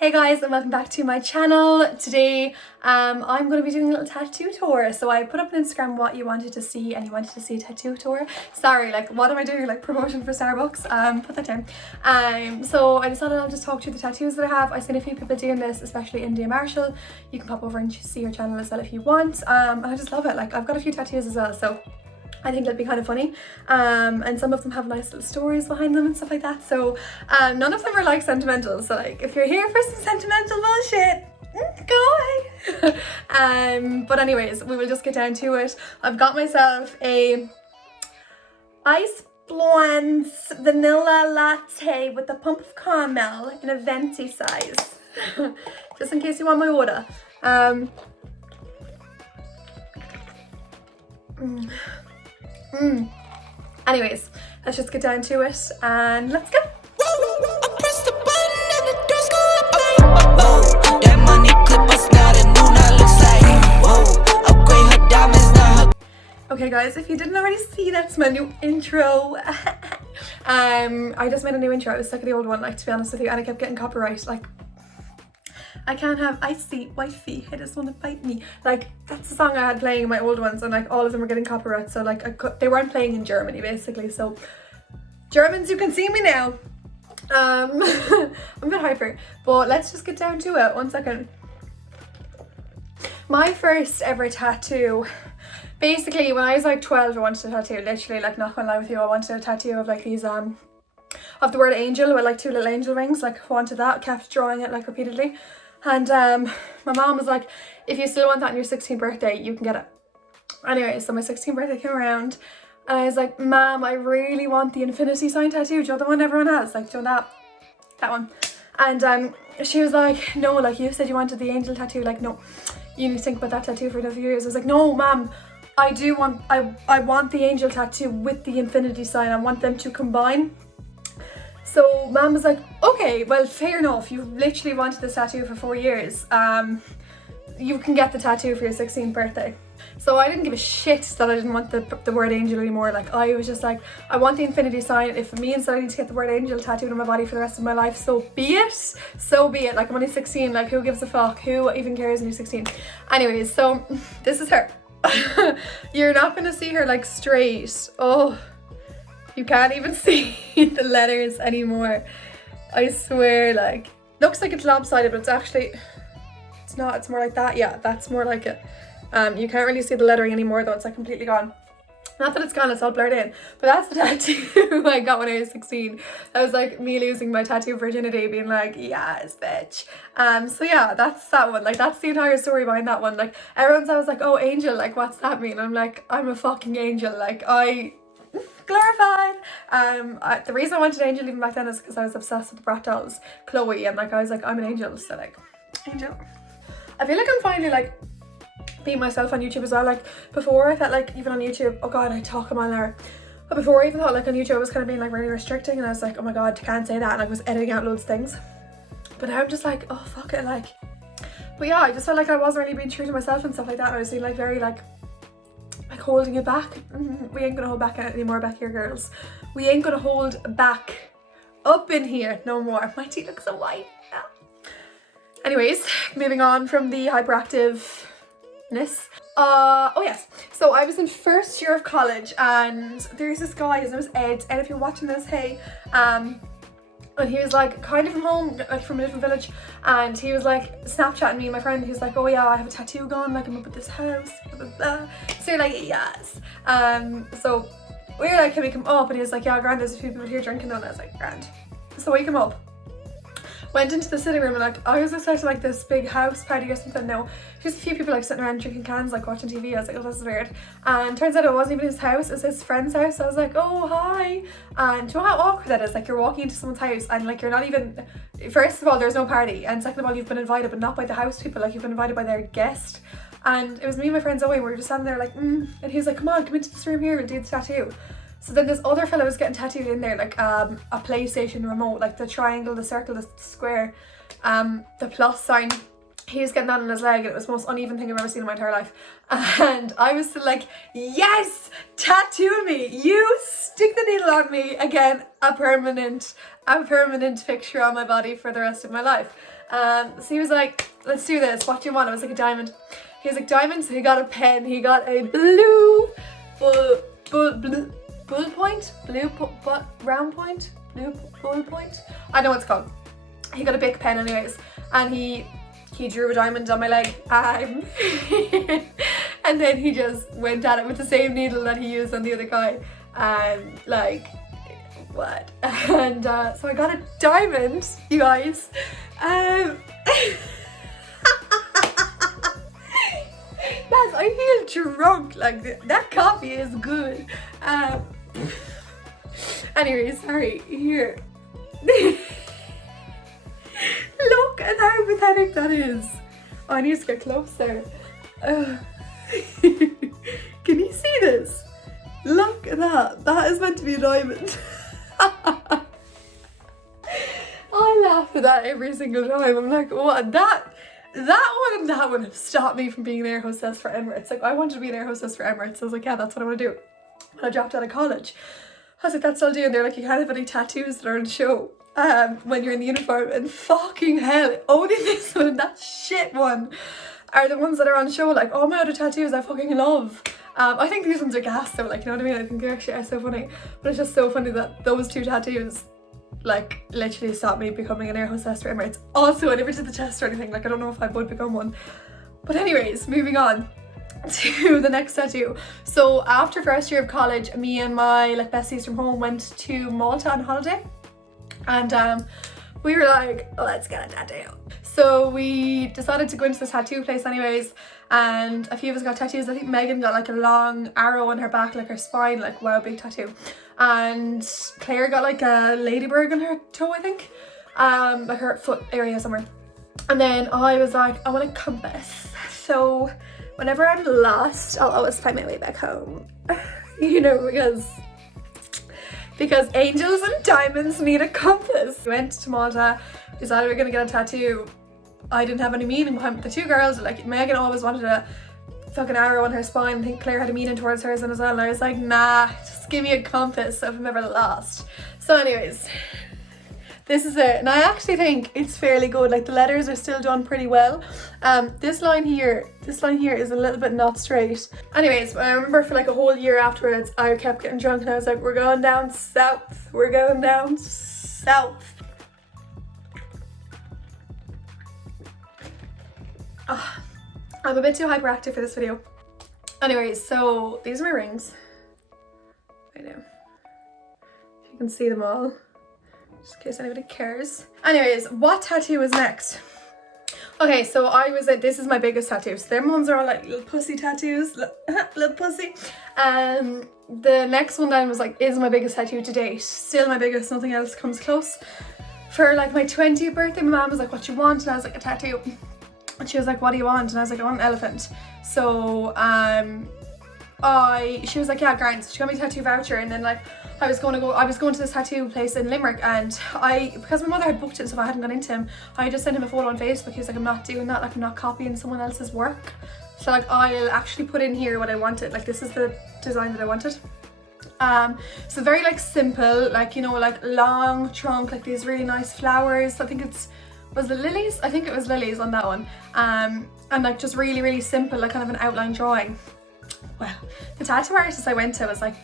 Hey guys, and welcome back to my channel. Today I'm going to be doing a little tattoo tour. So I put up on Instagram what you wanted to see, and you wanted to see a tattoo tour. Sorry, like what am I doing, like promotion for Starbucks? Put that down. So I decided I'll just talk through the tattoos that I have. I've seen a few people doing this, especially India Marshall. You can pop over and see her channel as well if you want. And I just love it. Like I've got a few tattoos as well, so I think that'd be kind of funny, and some of them have nice little stories behind them and stuff like that, so none of them are like sentimental, so like if you're here for some sentimental bullshit, go away. But anyways, we will just get down to it. I've got myself a ice blonde vanilla latte with a pump of caramel in a venti size, just in case you want my order. Anyways, let's just get down to it and let's go. Okay guys, if you didn't already see, that's my new intro. I just made a new intro. I was sick of the old one, like, to be honest with you, and I kept getting copyright. Like, I can't have icy white feet, I just want to bite me. Like, that's the song I had playing in my old ones, and like all of them were getting copyright, so like they weren't playing in Germany basically, so Germans, you can see me now. I'm a bit hyper, but let's just get down to it. 1 second. My first ever tattoo, basically when I was like 12, I wanted a tattoo, literally, like, not gonna lie with you, I wanted a tattoo of like these of the word angel with like 2 little angel wings. Like, I wanted that, kept drawing it like repeatedly. And my mom was like, if you still want that on your 16th birthday, you can get it. Anyway, so my 16th birthday came around and I was like, Mom, I really want the infinity sign tattoo. Do you know the one everyone has? Like, do you know that one? And she was like, no, like, you said you wanted the angel tattoo. Like, no, you need to think about that tattoo for another few years. I was like, no, Mom, I want the angel tattoo with the infinity sign. I want them to combine. So Mom was like, okay, well, fair enough. You literally wanted this tattoo for 4 years. You can get the tattoo for your 16th birthday. So I didn't give a shit that I didn't want the word angel anymore. Like, I was just like, I want the infinity sign. If it means that I need to get the word angel tattooed on my body for the rest of my life, so be it. So be it. Like, I'm only 16. Like, who gives a fuck? Who even cares when you're 16? Anyways, so this is her. You're not going to see her like straight. Oh. You can't even see the letters anymore. I swear, like, looks like it's lopsided, but it's actually, it's not, it's more like that. Yeah, that's more like it. You can't really see the lettering anymore though, it's like completely gone. Not that it's gone, it's all blurred in, but that's the tattoo I got when I was 16. That was like me losing my tattoo virginity, being like, yes, bitch. So yeah, that's that one. Like, that's the entire story behind that one. Like, everyone's always like, oh, angel, like, what's that mean? I'm like, I'm a fucking angel. Like, glorified. The reason I wanted angel even back then is because I was obsessed with the Brat dolls, Chloe, and like I was like, I'm an angel, so like, angel. I feel like I'm finally like being myself on YouTube as well. Like, before I felt like, even on YouTube, oh god, I talk a mile an hour, but before I even thought like on YouTube I was kind of being like really restricting, and I was like, oh my god, can't say that, and I was editing out loads of things. But now I'm just like, oh fuck it, like. But yeah, I just felt like I wasn't really being true to myself and stuff like that, and I was being like very like holding it back. We ain't gonna hold back anymore back here, girls. We ain't gonna hold back up in here no more. My teeth look so white. Anyways, moving on from the hyperactiveness. Oh yes, so I was in first year of college, and there's this guy, his name is Ed, and if you're watching this, hey, and he was like kind of from home, like from a different village, and he was like Snapchatting me and my friend. He was like, oh yeah, I have a tattoo going, like, I'm up at this house, blah, blah, blah. So you're like, yes. So we were like, can we come up? And he was like, yeah, grand, there's a few people here drinking. And I was like, grand. So we come up, went into the sitting room, and like I was expecting like this big house party or something. No, just a few people like sitting around drinking cans, like watching TV. I was like, oh, this is weird. And turns out it wasn't even his house, it was his friend's house. I was like, oh, hi. And do you know how awkward that is? Like, you're walking into someone's house and like you're not even, first of all, there's no party, and second of all, you've been invited but not by the house people, like you've been invited by their guest. And it was me and my friend Zoe, we were just standing there like, and he was like, come on, come into this room here, we'll do the tattoo. So then this other fellow was getting tattooed in there, like a PlayStation remote, like the triangle, the circle, the square, the plus sign. he was getting that on his leg, and it was the most uneven thing I've ever seen in my entire life. And I was still like, yes, tattoo me, you stick the needle on me. Again, a permanent picture on my body for the rest of my life. So he was like, let's do this, what do you want? I was like, a diamond. He was like, diamond. So he got a pen, he got a blue bull point, round point, blue bull point, I don't know what it's called. He got a big pen anyways, and he drew a diamond on my leg, and then he just went at it with the same needle that he used on the other guy, and like, what? And so I got a diamond, you guys. Lads, I feel drunk, like that coffee is good. Anyways, sorry, here. Look at how pathetic that is. Oh, I need to get closer. Can you see this? Look at that. That is meant to be a diamond. I laugh at that every single time. I'm like, what? That one and that one have stopped me from being an air hostess for Emirates. Like, I wanted to be an air hostess for Emirates. I was like, yeah, that's what I want to do. When I dropped out of college, I was like, that's all I do. And they're like, you can't have any tattoos that are on show when you're in the uniform. And fucking hell, only this one and that shit one are the ones that are on show. Like, all my other tattoos I fucking love. I think these ones are gas though, like, you know what I mean? I think they actually are so funny. But it's just so funny that those two tattoos, like, literally stopped me becoming an air hostess for Emirates. Also, I never did the test or anything. Like, I don't know if I would become one. But anyways, moving on to the next tattoo. So after first year of college, me and my like besties from home went to Malta on holiday, and we were like, let's get a tattoo. So we decided to go into this tattoo place anyways, and a few of us got tattoos. I think Megan got like a long arrow on her back, like her spine, like wow, big tattoo. And Claire got like a ladybird on her toe, I think, like her foot area somewhere. And then I was like, I want a compass. So whenever I'm lost, I'll always find my way back home. You know, because angels and diamonds need a compass. We went to Malta, decided we were gonna get a tattoo. I didn't have any meaning behind the two girls. Like, Megan always wanted a fucking arrow on her spine. I think Claire had a meaning towards hers as well. And I was like, nah, just give me a compass if I'm ever lost. So anyways, this is it, and I actually think it's fairly good. Like, the letters are still done pretty well. This line here is a little bit not straight. Anyways, I remember for like a whole year afterwards, I kept getting drunk and I was like, we're going down south. We're going down south. I'm a bit too hyperactive for this video. Anyways, so these are my rings. I know. If you can see them all. Just in case anybody cares. Anyways, what tattoo is next? Okay, so this is my biggest tattoo. So their ones are all like little pussy tattoos, little pussy. The next one then was like, is my biggest tattoo to date. Still my biggest, nothing else comes close. For like my 20th birthday, my mom was like, what you want? And I was like, a tattoo. And she was like, what do you want? And I was like, I want an elephant. So she was like, yeah, grand. So she got me a tattoo voucher, and then like I was going to this tattoo place in Limerick, and because my mother had booked it, so I hadn't gone into him, I just sent him a photo on Facebook. He was like, I'm not doing that, like I'm not copying someone else's work. So like I'll actually put in here what I wanted. Like, this is the design that I wanted. So very like simple, like, you know, like long trunk, like these really nice flowers. I think was it lilies? I think it was lilies on that one. And like just really, really simple, like kind of an outline drawing. Well, the tattoo artist I went to was like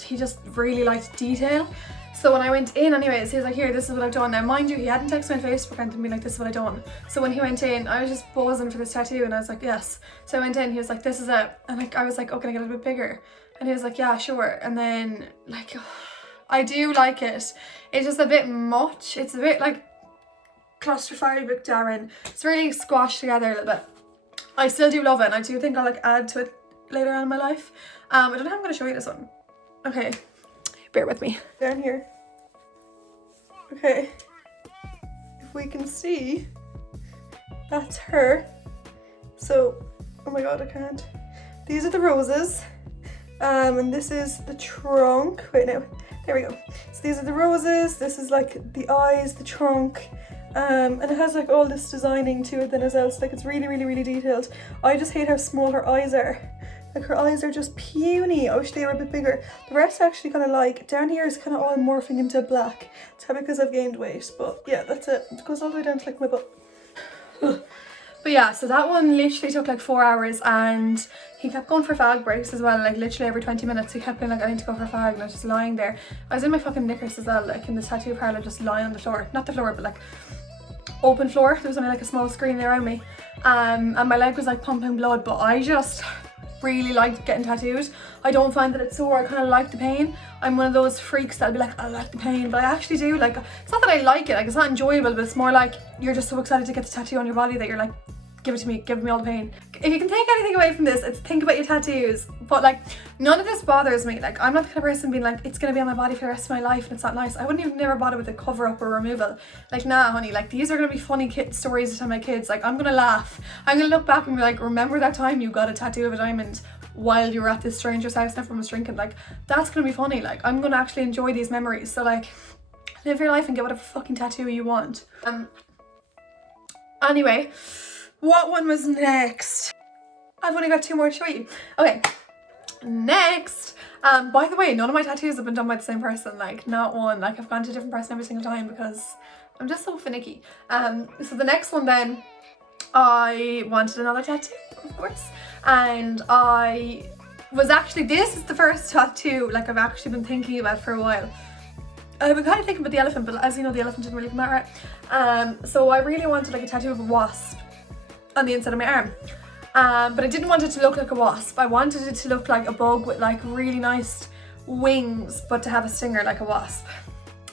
he just really liked detail. So when I went in anyways, he was like, here, this is what I've done. Now mind you, he hadn't texted me on Facebook and been like, this is what I've done. So when he went in, I was just buzzing for this tattoo, and I was like, yes. So I went in, he was like, this is it. And like I was like, oh, can I get a bit bigger? And he was like, yeah, sure. And then like, I do like it. It's just a bit much. It's a bit like claustrophobic, Darren. It's really squashed together a little bit. I still do love it, and I do think I'll like add to it later on in my life. I don't know how I'm going to show you this one. Okay, bear with me. Down here. Okay, if we can see, that's her. So, oh my god, I can't. These are the roses, and this is the trunk. Wait, no, there we go. So these are the roses. This is like the eyes, the trunk, And it has like all this designing to it then as well, so like it's really, really, really detailed. I just hate how small her eyes are. Like her eyes are just puny. I wish they were a bit bigger. The rest actually kind of like, down here is kind of all morphing into black. It's probably because I've gained weight, but yeah, that's it. It goes all the way down to like my butt. But yeah, so that one literally took like 4 hours, and he kept going for fag breaks as well, like literally every 20 minutes he kept being like, I need to go for a fag, and I was just lying there. I was in my fucking knickers as well, like in the tattoo parlour, just lying on the floor. Not the floor, but like open floor. There was only like a small screen around me. And my leg was like pumping blood, but I just really liked getting tattooed. I don't find that it's sore, I kind of like the pain. I'm one of those freaks that'll be like, I like the pain, but I actually do. Like, it's not that I like it, like it's not enjoyable, but it's more like you're just so excited to get the tattoo on your body that you're like, give it to me, give me all the pain. If you can take anything away from this, it's think about your tattoos. But like, none of this bothers me. Like, I'm not the kind of person being like, it's gonna be on my body for the rest of my life and it's not nice. I wouldn't even never bother with the cover up or removal. Like, nah honey, like these are gonna be funny kid stories to tell my kids. Like, I'm gonna laugh. I'm gonna look back and be like, remember that time you got a tattoo of a diamond while you were at this stranger's house and everyone was drinking? Like, that's gonna be funny. Like, I'm gonna actually enjoy these memories. So like, live your life and get whatever fucking tattoo you want. Anyway, what one was next? I've only got 2 more to show you. Okay, next. By the way, none of my tattoos have been done by the same person, like not one. Like, I've gone to a different person every single time because I'm just so finicky. So the next one then, I wanted another tattoo, of course, and I was actually, this is the first tattoo like I've actually been thinking about for a while. I've been kind of thinking about the elephant, but as you know, the elephant didn't really come out right. So I really wanted like a tattoo of a wasp on the inside of my arm, but I didn't want it to look like a wasp. I wanted it to look like a bug with like really nice wings, but to have a stinger like a wasp.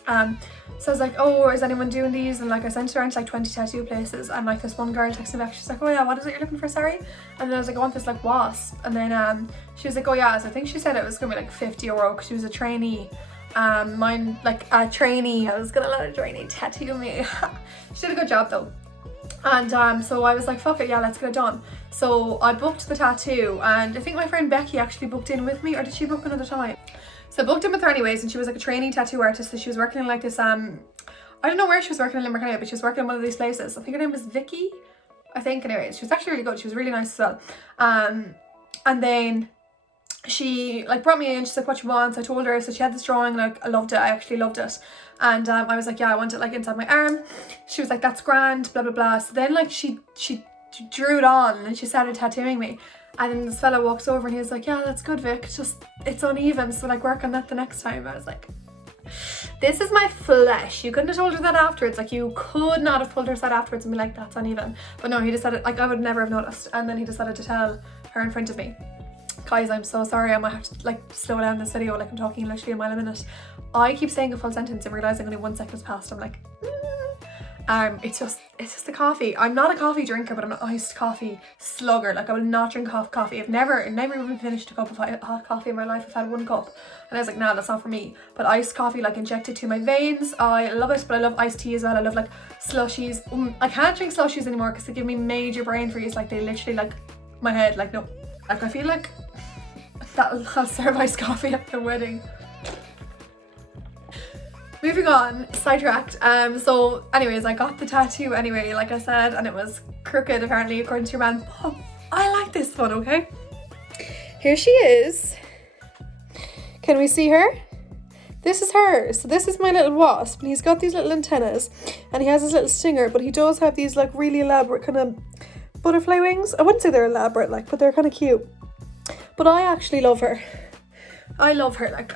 So I was like, oh, is anyone doing these? And like I sent it around to like 20 tattoo places, and like this one girl texted me back, she's like, oh yeah, what is it you're looking for, sorry? And then I was like, I want this like wasp. And then she was like, oh yeah, so I think she said it was gonna be like €50 because she was a trainee. Mine, like a trainee, I was gonna let a trainee tattoo me. She did a good job though. And so I was like, fuck it, yeah, let's get it done. So I booked the tattoo, and I think my friend Becky actually booked in with me, or did she book another time? So I booked in with her anyways, and she was like a trainee tattoo artist, so she was working in like this, I don't know where she was working in Limerick anyway, but she was working in one of these places. I think her name was Vicky, I think, anyways. She was actually really good, she was really nice as well. And then she like brought me in, she's like, what you want? So I told her, so she had this drawing, like I loved it, I actually loved it. And I was like, yeah, I want it like inside my arm. She was like, that's grand, blah blah blah. So then like she drew it on and she started tattooing me. And then this fella walks over and he was like, yeah, that's good, Vic, just it's uneven, so like work on that the next time. I was like, this is my flesh. You couldn't have told her that afterwards. Like, you could not have pulled her aside afterwards and be like, that's uneven. But no, he decided, like, I would never have noticed. And then he decided to tell her in front of me. Guys, I'm so sorry, I might have to like slow down this video, like I'm talking literally a mile a minute. I keep saying a full sentence and realising only 1 second has passed. I'm like, it's just the coffee. I'm not a coffee drinker, but I'm an iced coffee slugger. Like, I will not drink coffee. I've never even finished a cup of hot coffee in my life. I've had 1 cup and I was like, nah, that's not for me. But iced coffee, like injected to my veins, I love it. But I love iced tea as well. I love like slushies. I can't drink slushies anymore because they give me major brain freeze. Like, they literally like my head, like, no. Like, I feel like I'll serve iced coffee at the wedding. Moving on, sidetracked. So anyways, I got the tattoo anyway, like I said, and it was crooked apparently according to your man. Oh, I like this one, okay? Here she is. Can we see her? This is her. So this is my little wasp, and he's got these little antennas, and he has his little stinger, but he does have these like really elaborate kind of butterfly wings. I wouldn't say they're elaborate, like, but they're kind of cute. But I actually love her. I love her. Like,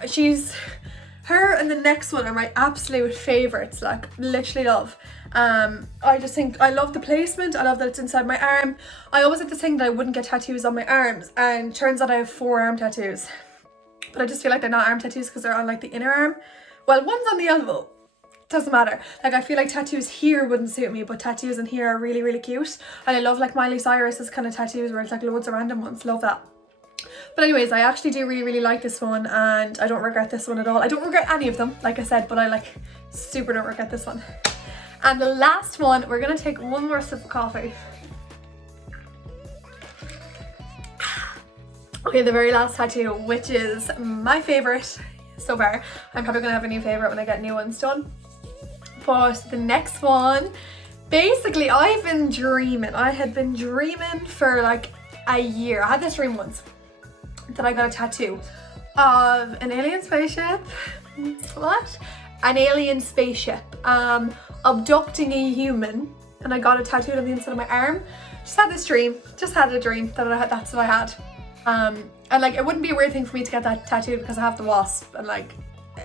her and the next one are my absolute favourites. Like, literally love. I just think I love the placement. I love that it's inside my arm. I always had this thing that I wouldn't get tattoos on my arms, and turns out I have 4 arm tattoos. But I just feel like they're not arm tattoos because they're on like the inner arm. Well, one's on the elbow. Doesn't matter. Like, I feel like tattoos here wouldn't suit me, but tattoos in here are really, really cute. And I love like Miley Cyrus's kind of tattoos where it's like loads of random ones. Love that. But anyways, I actually do really, really like this one, and I don't regret this one at all. I don't regret any of them, like I said, but I like super don't regret this one. And the last one, we're gonna take 1 more sip of coffee. Okay, the very last tattoo, which is my favourite so far. I'm probably gonna have a new favourite when I get new ones done. But the next one, basically I had been dreaming for like a year. I had this dream once that I got a tattoo of an alien spaceship. What? An alien spaceship abducting a human, and I got it tattooed on the inside of my arm. Just had a dream that that's what I had. And like it wouldn't be a weird thing for me to get that tattooed because I have the Wasp, and like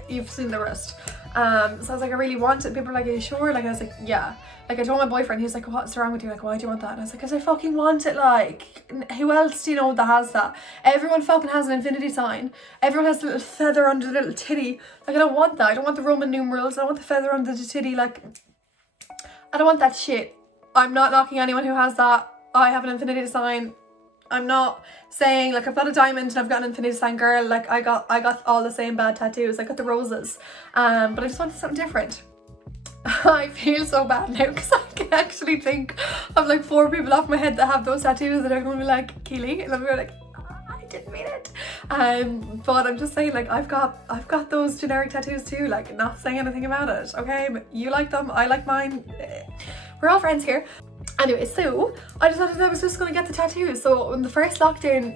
you've seen the rest. So I was like, I really want it. People were like, are you sure? Like I was like, yeah. Like I told my boyfriend, he was like, what's wrong with you? Like, why do you want that? And I was like, because I fucking want it. Like, who else do you know that has that? Everyone fucking has an infinity sign. Everyone has the little feather under the little titty. Like I don't want that. I don't want the Roman numerals. I don't want the feather under the titty. Like, I don't want that shit. I'm not knocking anyone who has that. I have an infinity sign. I'm not saying like I've got a diamond and I've got an infinity sign, girl. Like I got all the same bad tattoos. I got the roses. But I just wanted something different. I feel so bad now because I can actually think of like 4 people off my head that have those tattoos that are going to be like, Keely, and I'm going to be like, I didn't mean it. But I'm just saying, like I've got those generic tattoos too, like not saying anything about it, okay? But you like them, I like mine. We're all friends here. Anyway, so I decided I was just gonna get the tattoo. So when the second lockdown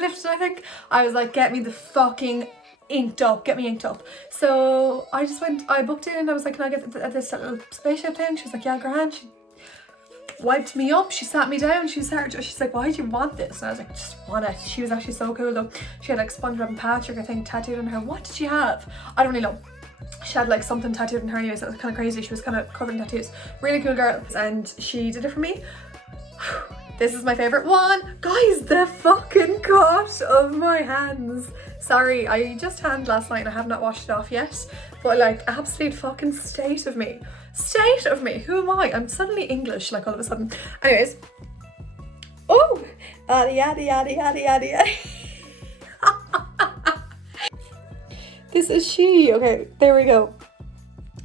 lifted, I think, I was like, get me the fucking inked up, get me inked up. So I just went, I booked it and I was like, can I get this little spaceship thing? She was like, yeah, grand. She wiped me up, she sat me down, she's like, why do you want this? And I was like, just want it. She was actually so cool though. She had like SpongeBob and Patrick, I think, tattooed on her. What did she have? I don't really know. She had like something tattooed on her anyway, so it was kind of crazy. She was kind of covered in tattoos. Really cool girl. And she did it for me. This is my favourite one. Guys, the fucking cut of my hands. Sorry, I just tanned last night and I have not washed it off yet. But like, absolute fucking state of me. State of me. Who am I? I'm suddenly English, like all of a sudden. Anyways. Oh! Yada yada yada yada yada yada. This is she. Okay, there we go.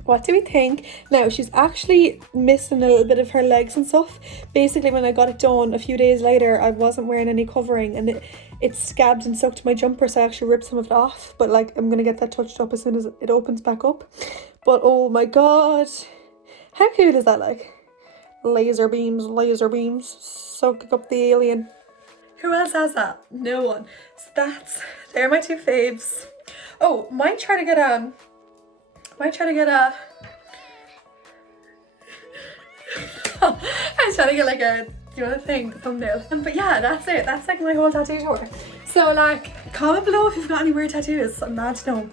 What do we think? Now, she's actually missing a little bit of her legs and stuff. Basically, when I got it done a few days later, I wasn't wearing any covering and it scabbed and stuck to my jumper, so I actually ripped some of it off. But like, I'm going to get that touched up as soon as it opens back up. But oh my god. How cool is that? Like, laser beams, soaking up the alien. Who else has that? No one. So they're my 2 faves. Oh, might try to get a I was trying to get like a, you know, the thing, the thumbnail. But yeah, that's it. That's like my whole tattoo tour. So like, comment below if you've got any weird tattoos. I'm mad to know.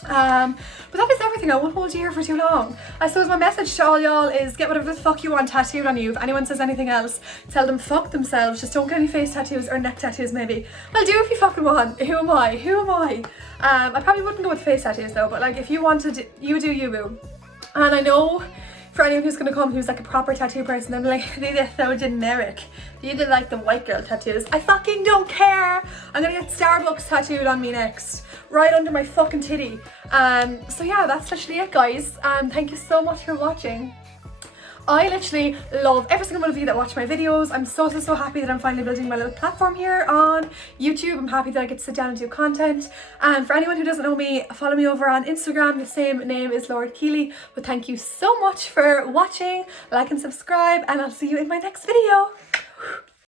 But that is everything. I won't hold you here for too long. I suppose my message to all y'all is get whatever the fuck you want tattooed on you. If anyone says anything else, tell them fuck themselves. Just don't get any face tattoos or neck tattoos maybe. Well, do if you fucking want. Who am I? I probably wouldn't go with face tattoos though, but like if you wanted, you do you boo. And I know for anyone who's gonna come who's like a proper tattoo person, I'm like, they're so generic. You did like the white girl tattoos. I fucking don't care. I'm gonna get Starbucks tattooed on me next, right under my fucking titty. So yeah, that's literally it, guys. Thank you so much for watching. I literally love every single one of you that watch my videos. I'm so happy that I'm finally building my little platform here on YouTube. I'm happy that I get to sit down and do content. And for anyone who doesn't know me, follow me over on Instagram. The same name is Lord Keely. But thank you so much for watching. Like and subscribe, and I'll see you in my next video.